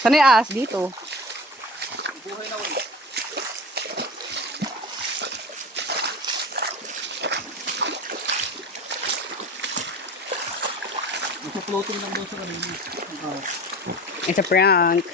Saan yung ahas dito? Buhay na ulit. Nasa-floating lang daw sa kanina. It's a prank.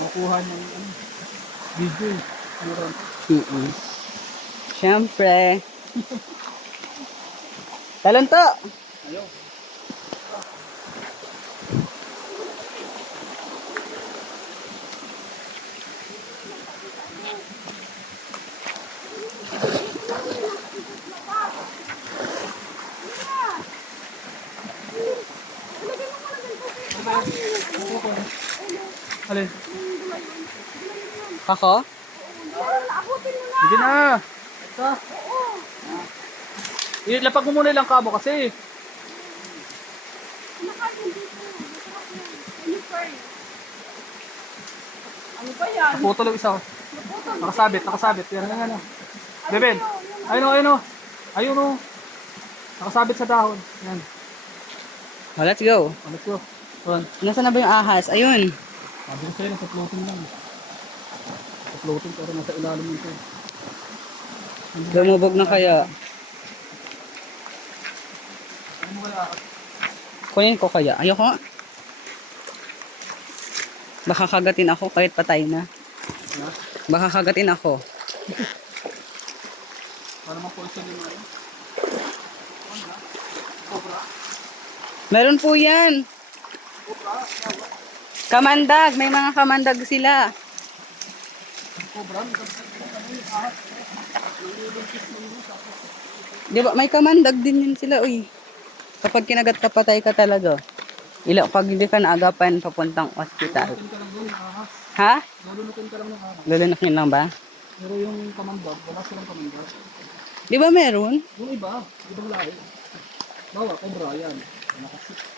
Makuha ng video. Siyempre. Talon to. Ayaw. Alin? Ako? Sige na. Ito. Ilapag mo muna ilang kabo kasi. Ano ba yan? Naputol yung isa. Nakasabit. Yan na. Beben. Ayun o. Nakasabit sa dahon. Yan. Oh, let's go. Let's go. Ayan. Nasaan na ba yung ahas? Ayun. Sabi ko sa'yo, nasa floating lang. Nasa floating pero nasa ilalim nito. Lumubog na kaya. Ano mo kaya? Kunin ko kaya. Ayoko. Baka kagatin ako kahit patay na. Baka kagatin ako. Para ma-poison yung ano? Meron po yan. Kamandag. May mga kamandag sila. Di ba? May kamandag din yun sila. Uy. Kapag kinagat ka, patay ka talaga. Pag hindi ka naagapan, papuntang ospital. Lulunukin ka lang doon, ahas. Ha? Lulunukin ka lang ng ahas. Lulunukin lang ba? Pero yung kamandag, wala silang kamandag. Di ba meron? Yung iba, ibang lahi. Bawa, kay Brian. Nakasip.